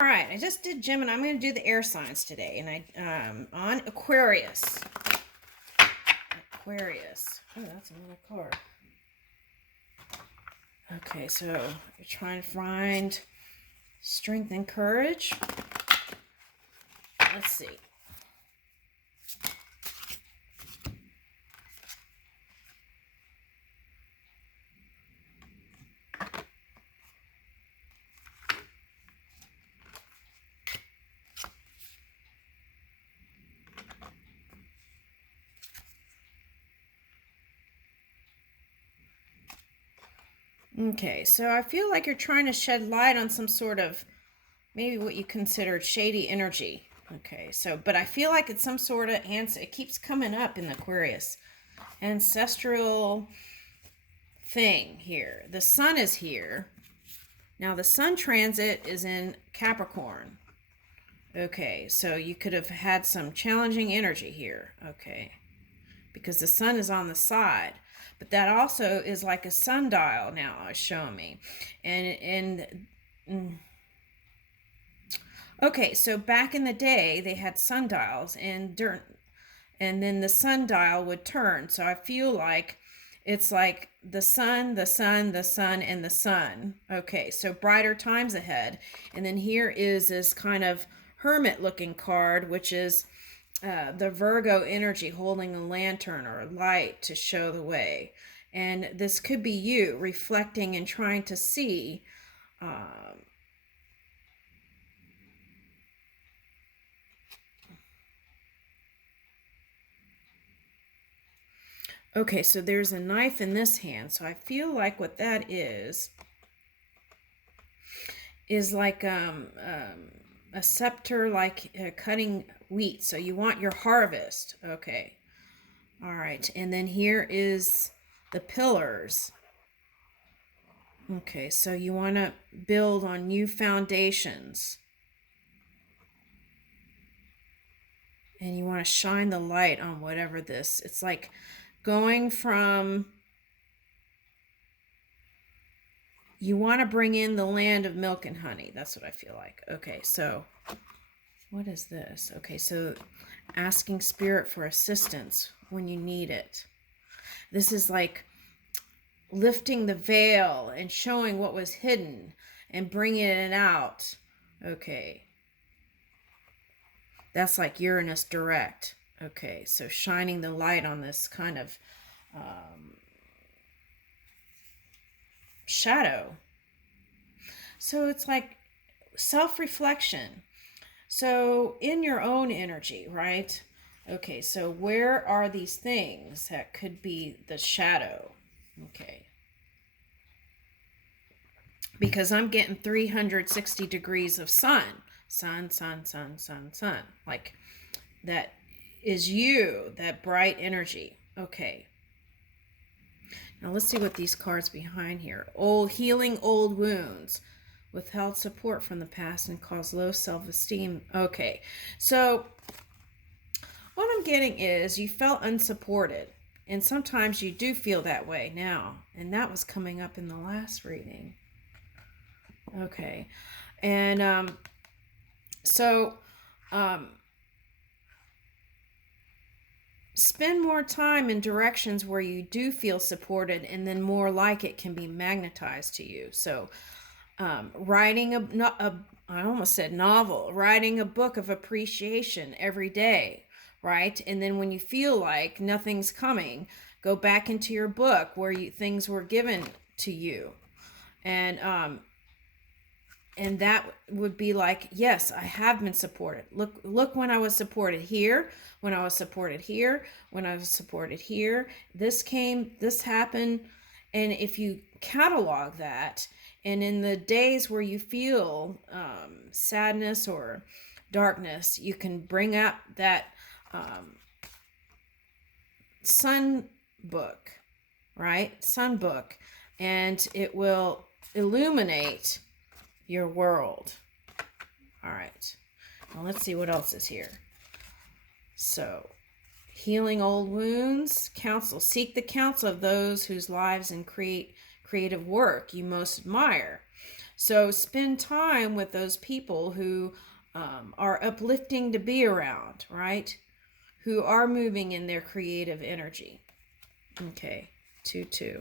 All right, I just did Gemini. I'm going to do the air signs today, and I on Aquarius. Aquarius. Oh, that's another card. Okay, so you're trying to find strength and courage. Let's see. Okay, so I feel like you're trying to shed light on some sort of maybe what you considered shady energy. Okay, so but I feel like it's some sort of it keeps coming up in the Aquarius ancestral thing here. The sun is here. Now the sun transit is in Capricorn. Okay, so you could have had some challenging energy here. Okay, because the sun is on the side, but that also is like a sundial now it's showing me. Okay, so back in the day they had sundials, and then the sundial would turn. So I feel like it's like the sun, the sun, the sun, and the sun. Okay, so brighter times ahead. And then here is this kind of hermit looking card, which is the Virgo energy holding a lantern or a light to show the way. And this could be you reflecting and trying to see. Okay, so there's a knife in this hand. So I feel like what that is like a scepter, like cutting wheat. So you want your harvest. Okay. All right. And then here is the pillars. Okay. So you want to build on new foundations. And you want to shine the light on whatever this. It's like going from. You want to bring in the land of milk and honey. That's what I feel like. Okay, so what is this? Okay, so asking spirit for assistance when you need it. This is like lifting the veil and showing what was hidden and bringing it out. Okay. That's like Uranus direct. Okay, so shining the light on this kind of shadow. So it's like self-reflection. So in your own energy, right? Okay, so where are these things that could be the shadow? Okay. Because I'm getting 360 degrees of sun. Sun, sun, sun, sun, sun. Like that is you, that bright energy. Okay. Now let's see what these cards behind here. Healing old wounds. Withheld support from the past and cause low self-esteem. Okay. So what I'm getting is you felt unsupported. And sometimes you do feel that way now. And that was coming up in the last reading. Okay. And spend more time in directions where you do feel supported, and then more like it can be magnetized to you. So writing I almost said novel, writing a book of appreciation every day, right? And then when you feel like nothing's coming, go back into your book where things were given to you. And that would be like, yes, I have been supported. Look when I was supported here, when I was supported here, when I was supported here. This happened. And if you catalog that, and in the days where you feel sadness or darkness, you can bring up that sun book, right? Sun book, and it will illuminate your world. All right. Now let's see what else is here. So, healing old wounds, counsel. Seek the counsel of those whose lives and creative work you most admire. So spend time with those people who are uplifting to be around, right? Who are moving in their creative energy. Okay, 2-2.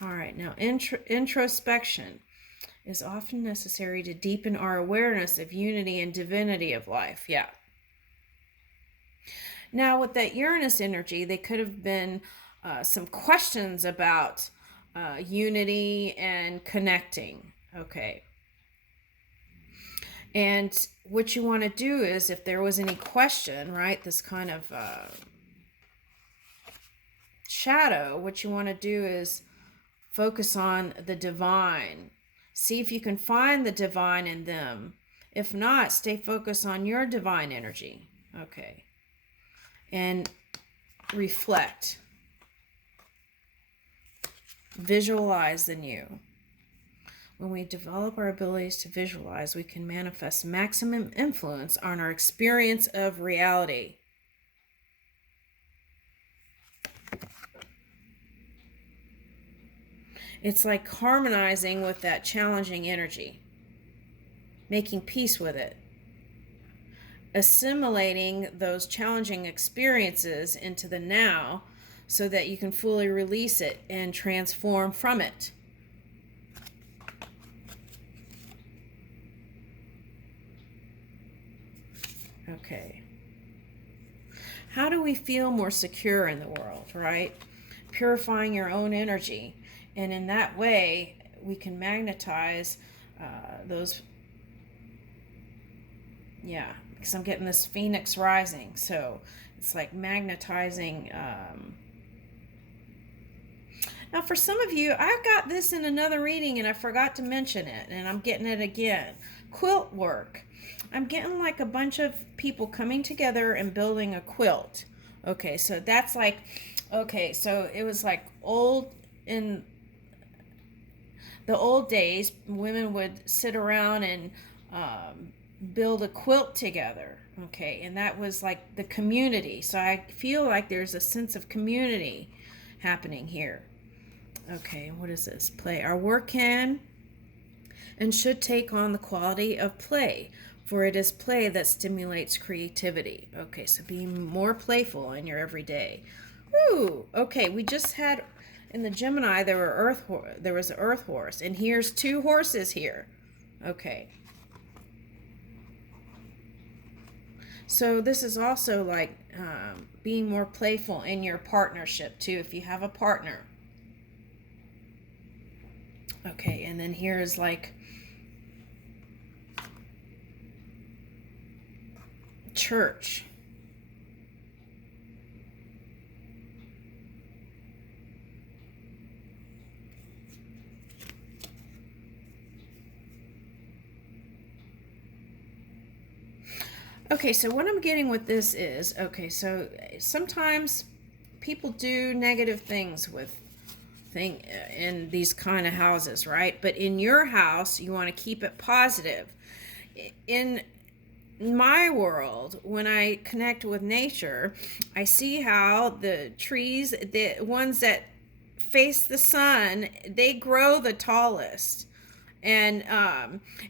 All right, now introspection is often necessary to deepen our awareness of unity and divinity of life. Yeah. Now, with that Uranus energy, they could have been some questions about unity and connecting. Okay. And what you want to do is, if there was any question, right, this kind of shadow, what you want to do is focus on the divine. See if you can find the divine in them. If not, stay focused on your divine energy. Okay. And reflect. Visualize the new. When we develop our abilities to visualize, we can manifest maximum influence on our experience of reality. It's like harmonizing with that challenging energy, making peace with it, assimilating those challenging experiences into the now so that you can fully release it and transform from it. Okay. How do we feel more secure in the world, right? Purifying your own energy. And in that way, we can magnetize those. Yeah, because I'm getting this Phoenix rising. So it's like magnetizing. Now, for some of you, I got this in another reading and I forgot to mention it. And I'm getting it again. Quilt work. I'm getting like a bunch of people coming together and building a quilt. Okay, so that's like, okay, so it was like in the old days, women would sit around and build a quilt together. Okay, and that was like the community. So I feel like there's a sense of community happening here. Okay, what is this? Play. Our work can and should take on the quality of play, for it is play that stimulates creativity. Okay, so being more playful in your everyday. Ooh, okay, we just had in the Gemini there was an earth horse, and here's 2 horses here. Okay. So this is also like being more playful in your partnership too, if you have a partner. Okay, and then here's like church. Okay, so what I'm getting with this is, okay, so sometimes people do negative things in these kind of houses, right? But in your house, you want to keep it positive. In my world, when I connect with nature, I see how the trees, the ones that face the sun, they grow the tallest. And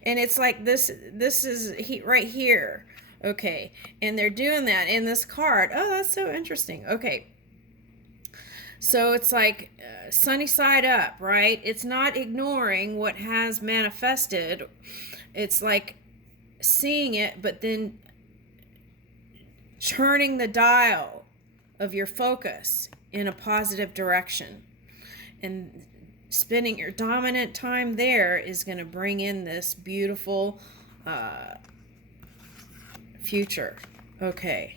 it's like this is right here. Okay, and they're doing that in this card. Oh, that's so interesting. Okay, so it's like sunny side up, right? It's not ignoring what has manifested. It's like seeing it, but then turning the dial of your focus in a positive direction. And spending your dominant time there is going to bring in this beautiful future. Okay.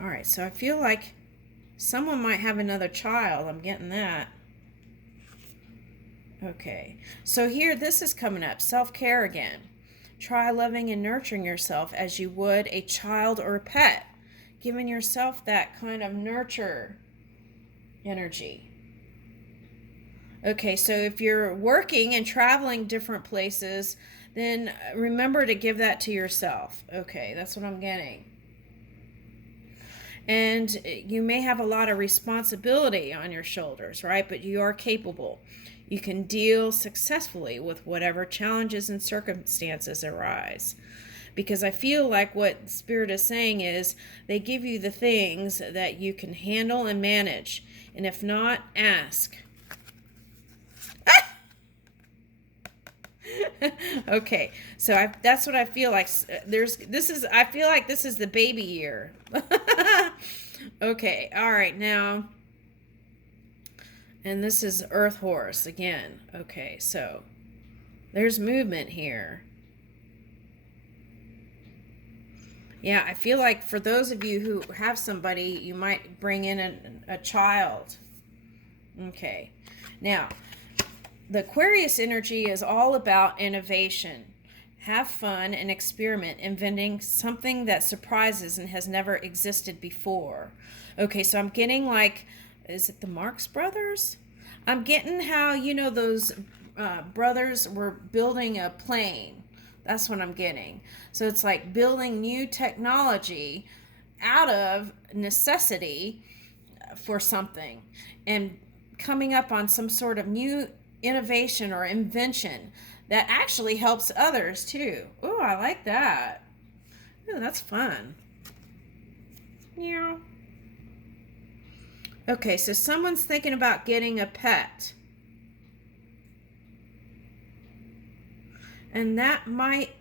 All right, so I feel like someone might have another child. I'm getting that. Okay, so here, this is coming up. Self-care again. Try loving and nurturing yourself as you would a child or a pet. Giving yourself that kind of nurture energy. Okay, so if you're working and traveling different places, then remember to give that to yourself. Okay, that's what I'm getting. And you may have a lot of responsibility on your shoulders, right? But you are capable. You can deal successfully with whatever challenges and circumstances arise. Because I feel like what Spirit is saying is they give you the things that you can handle and manage. And if not, ask. Okay, so that's what I feel like. I feel like this is the baby year. Okay, all right, now, and this is Earth Horse again. Okay, so there's movement here. Yeah, I feel like for those of you who have somebody, you might bring in a child. Okay, now, the Aquarius energy is all about innovation. Have fun and experiment inventing something that surprises and has never existed before. Okay, so I'm getting like, is it the Marx Brothers? I'm getting how, those brothers were building a plane. That's what I'm getting. So it's like building new technology out of necessity for something and coming up on some sort of new innovation or invention that actually helps others too. Oh, I like that. Ooh, that's fun. Yeah. Okay, so someone's thinking about getting a pet. And that might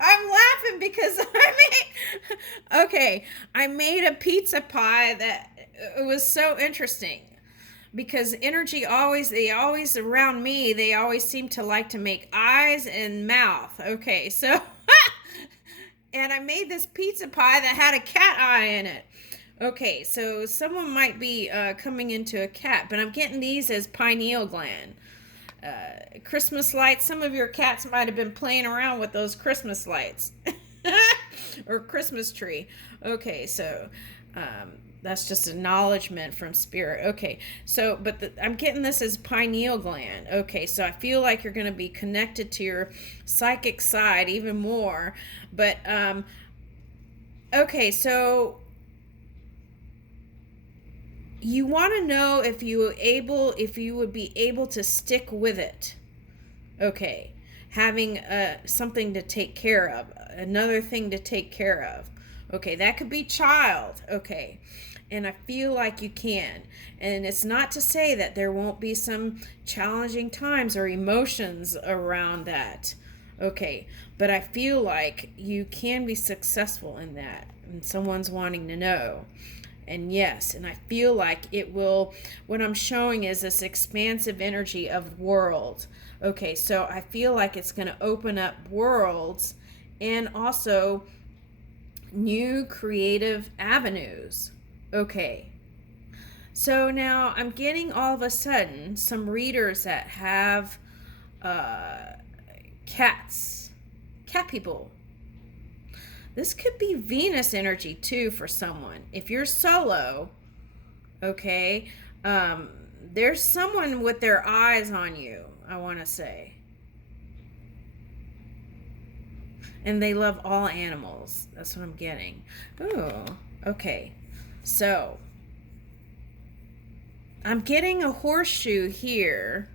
I'm laughing because I made a pizza pie that it was so interesting because they always around me, they always seem to like to make eyes and mouth. Okay, so and I made this pizza pie that had a cat eye in it. Okay, so someone might be coming into a cat, but I'm getting these as pineal gland. Christmas lights. Some of your cats might have been playing around with those Christmas lights or Christmas tree. Okay, so that's just acknowledgement from Spirit. Okay, so I'm getting this as pineal gland. Okay, so I feel like you're going to be connected to your psychic side even more. But okay, so you want to know if you would be able to stick with it. Okay, having something to take care of, another thing to take care of. Okay, that could be child. Okay, and I feel like you can. And it's not to say that there won't be some challenging times or emotions around that. Okay, but I feel like you can be successful in that, and someone's wanting to know. And yes, and I feel like it will, what I'm showing is this expansive energy of world. Okay, so I feel like it's going to open up worlds and also new creative avenues. Okay, so now I'm getting all of a sudden some readers that have cat people. This could be Venus energy too for someone. If you're solo, okay, there's someone with their eyes on you, I want to say. And they love all animals. That's what I'm getting. Ooh, okay. So, I'm getting a horseshoe here.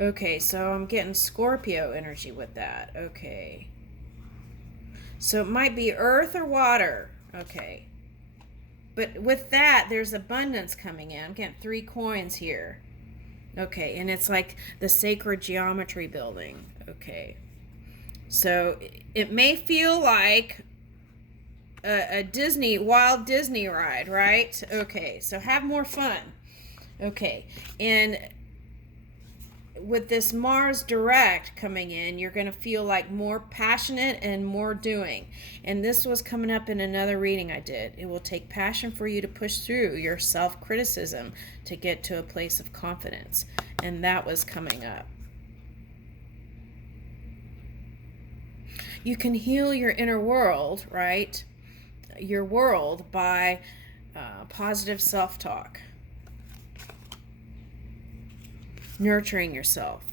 Okay, so I'm getting Scorpio energy with that. Okay. So it might be earth or water. Okay. But with that, there's abundance coming in. I'm getting 3 coins here. Okay, and it's like the sacred geometry building. Okay. So it may feel like a Walt Disney ride, right? Okay, so have more fun. Okay, and with this Mars direct coming in, you're going to feel like more passionate and more doing. And this was coming up in another reading I did. It will take passion for you to push through your self-criticism to get to a place of confidence. And that was coming up. You can heal your inner world, right? Your world by positive self-talk, nurturing yourself.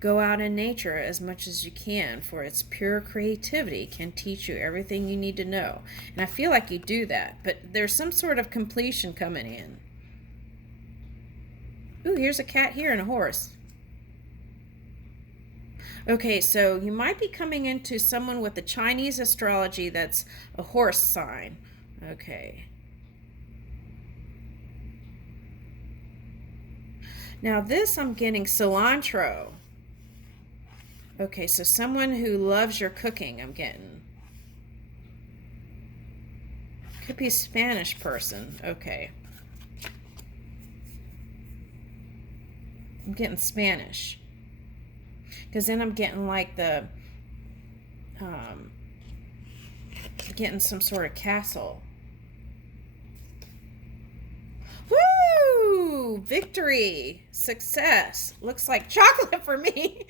Go out in nature as much as you can, for its pure creativity can teach you everything you need to know. And I feel like you do that, but there's some sort of completion coming in. Ooh, here's a cat here and a horse. Okay, so you might be coming into someone with the Chinese astrology that's a horse sign. Okay. Now this, I'm getting cilantro. Okay, so someone who loves your cooking, I'm getting. Could be a Spanish person. Okay. I'm getting Spanish. Because then I'm getting like the, getting some sort of castle. Woo! Victory! Success! Looks like chocolate for me.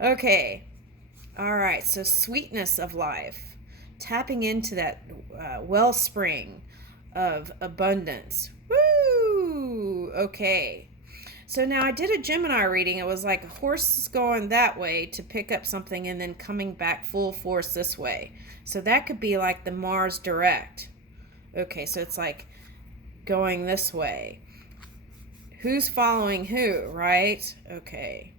Okay. All right, so sweetness of life. Tapping into that wellspring of abundance. Woo! Okay. So now I did a Gemini reading. It was like a horse is going that way to pick up something and then coming back full force this way. So that could be like the Mars direct. Okay, so it's like going this way. Who's following who, right? Okay.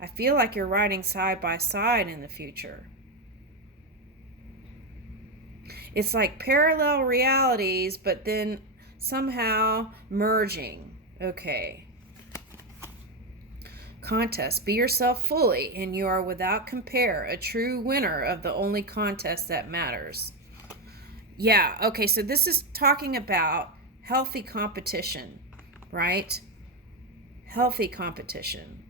I feel like you're riding side by side in the future. It's like parallel realities, but then somehow merging. Okay. Contest. Be yourself fully, and you are without compare a true winner of the only contest that matters. Yeah, okay, so this is talking about healthy competition, right? Healthy competition.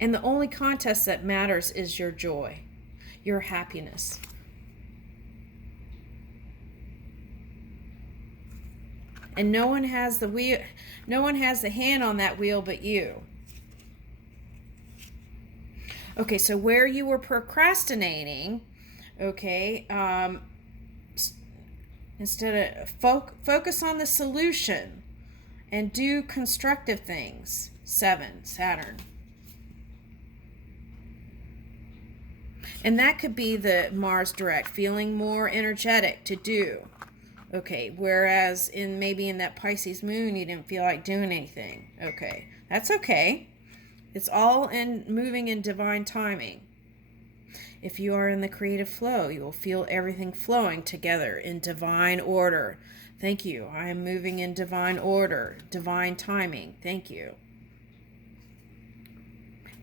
And the only contest that matters is your joy, your happiness. And no one has the wheel, no one has the hand on that wheel but you. Okay, so where you were procrastinating, okay, instead of focus on the solution and do constructive things. 7, Saturn. And that could be the Mars direct, feeling more energetic to do. Okay, whereas maybe in that Pisces moon, you didn't feel like doing anything. Okay, that's okay. It's all in moving in divine timing. If you are in the creative flow, you will feel everything flowing together in divine order. Thank you. I am moving in divine order, divine timing. Thank you.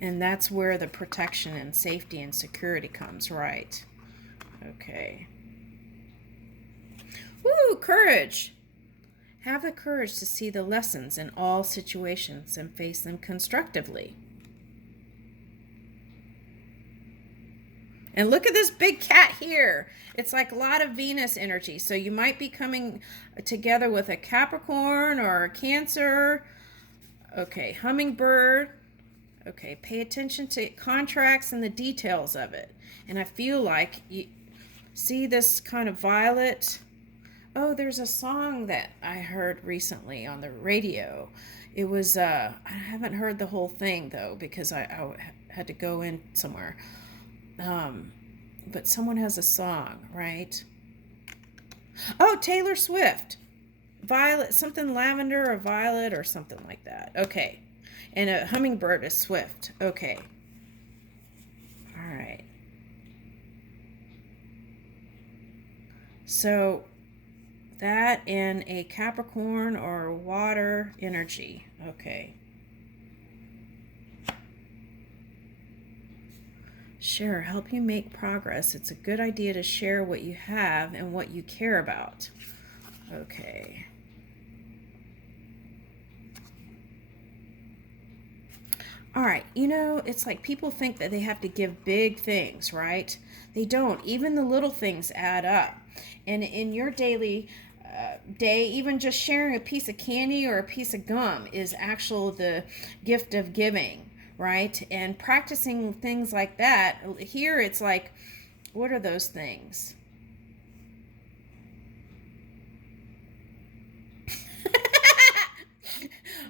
And that's where the protection and safety and security comes, right? Okay. Woo, courage. Have the courage to see the lessons in all situations and face them constructively. And look at this big cat here. It's like a lot of Venus energy. So you might be coming together with a Capricorn or a Cancer. Okay, hummingbird. Okay, pay attention to contracts and the details of it. And I feel like you see this kind of violet. Oh, there's a song that I heard recently on the radio. It was, I haven't heard the whole thing though, because I had to go in somewhere. But someone has a song, right? Oh, Taylor Swift. Violet, something lavender or violet or something like that. Okay. And a hummingbird is swift. Okay. All right. So that and a Capricorn or water energy. Okay. Share, help you make progress. It's a good idea to share what you have and what you care about. Okay. All right, it's like people think that they have to give big things, right? They don't. Even the little things add up. And in your daily day, even just sharing a piece of candy or a piece of gum is actually the gift of giving, right? And practicing things like that. Here it's like, what are those things?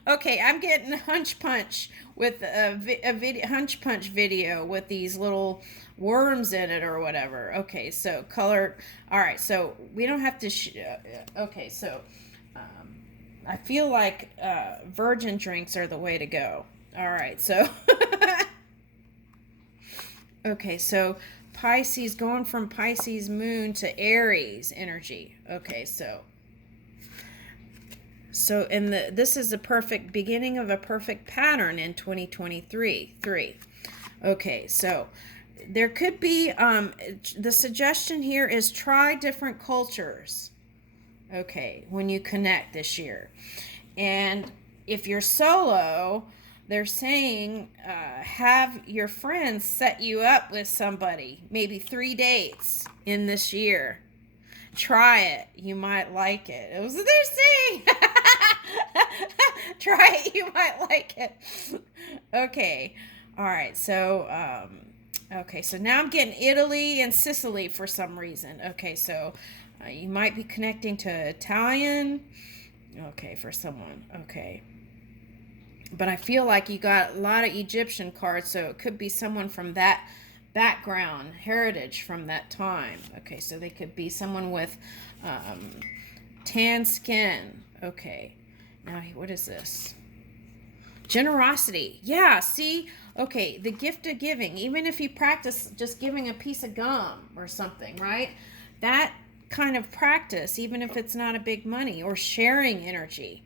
Okay, I'm getting hunch punch with a video, hunch punch video with these little worms in it or whatever. Okay, so color. All right, so we don't have to. Okay, so um, I feel like virgin drinks are the way to go. All right, so okay, so Pisces, going from Pisces moon to Aries energy. Okay, so in this is the perfect beginning of a perfect pattern in 2023. Okay, so there could be the suggestion here is try different cultures. Okay, when you connect this year. And if you're solo, they're saying have your friends set you up with somebody, maybe 3 dates in this year. Try it. You might like it. It was what they're saying. Try it. You might like it. Okay. All right. Okay. So now I'm getting Italy and Sicily for some reason. Okay. So you might be connecting to Italian. Okay. For someone. Okay. But I feel like you got a lot of Egyptian cards, so it could be someone from that background, heritage from that time. Okay, so they could be someone with tan skin. Okay, now what is this? Generosity. Yeah, see? Okay, the gift of giving. Even if you practice just giving a piece of gum or something, right? That kind of practice, even if it's not a big money, or sharing energy,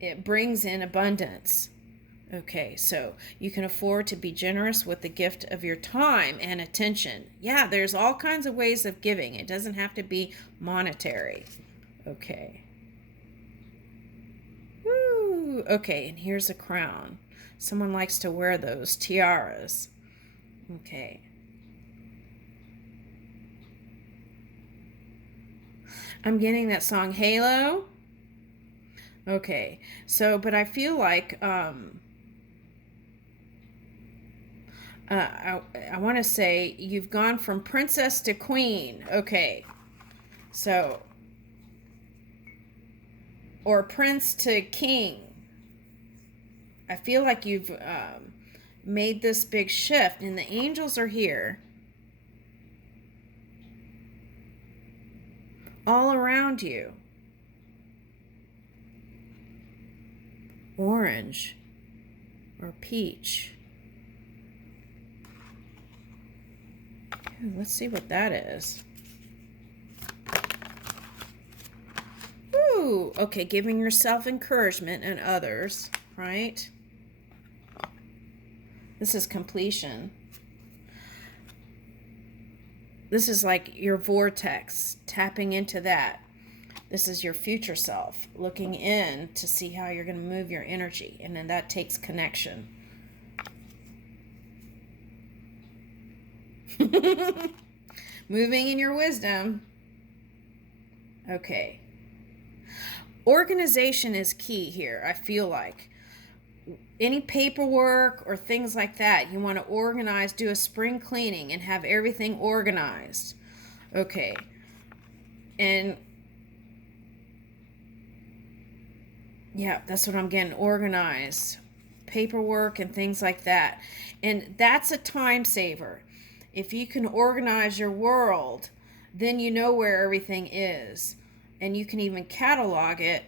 it brings in abundance. Okay, so you can afford to be generous with the gift of your time and attention. Yeah, there's all kinds of ways of giving. It doesn't have to be monetary. Okay. Woo! Okay, and here's a crown. Someone likes to wear those tiaras. Okay. I'm getting that song Halo. Okay, so, but I feel like, I want to say you've gone from princess to queen. Okay. So, or prince to king. I feel like you've made this big shift, and the angels are here all around you. Orange or peach. Ooh, let's see what that is. Ooh, okay, giving yourself encouragement and others, right? This is completion. This is like your vortex, tapping into that. This is your future self, looking in to see how you're going to move your energy, and then that takes connection. Moving in your wisdom. Okay. Organization is key here, I feel like. Any paperwork or things like that, you want to organize, do a spring cleaning and have everything organized. Okay. And yeah, that's what I'm getting, organized. Paperwork and things like that. And that's a time saver. If you can organize your world, then you know where everything is. And you can even catalog it.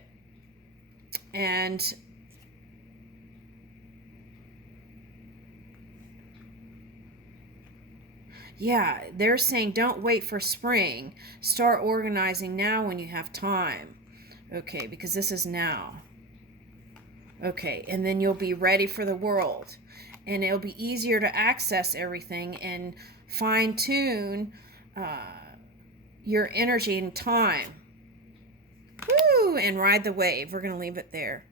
And yeah, they're saying don't wait for spring. Start organizing now when you have time. Okay, because this is now. Okay, and then you'll be ready for the world. And it'll be easier to access everything and fine tune your energy and time. Woo! And ride the wave. We're going to leave it there.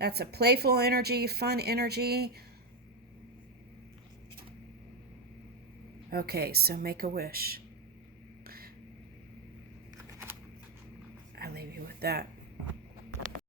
That's a playful energy, fun energy. Okay, so make a wish. I leave you with that.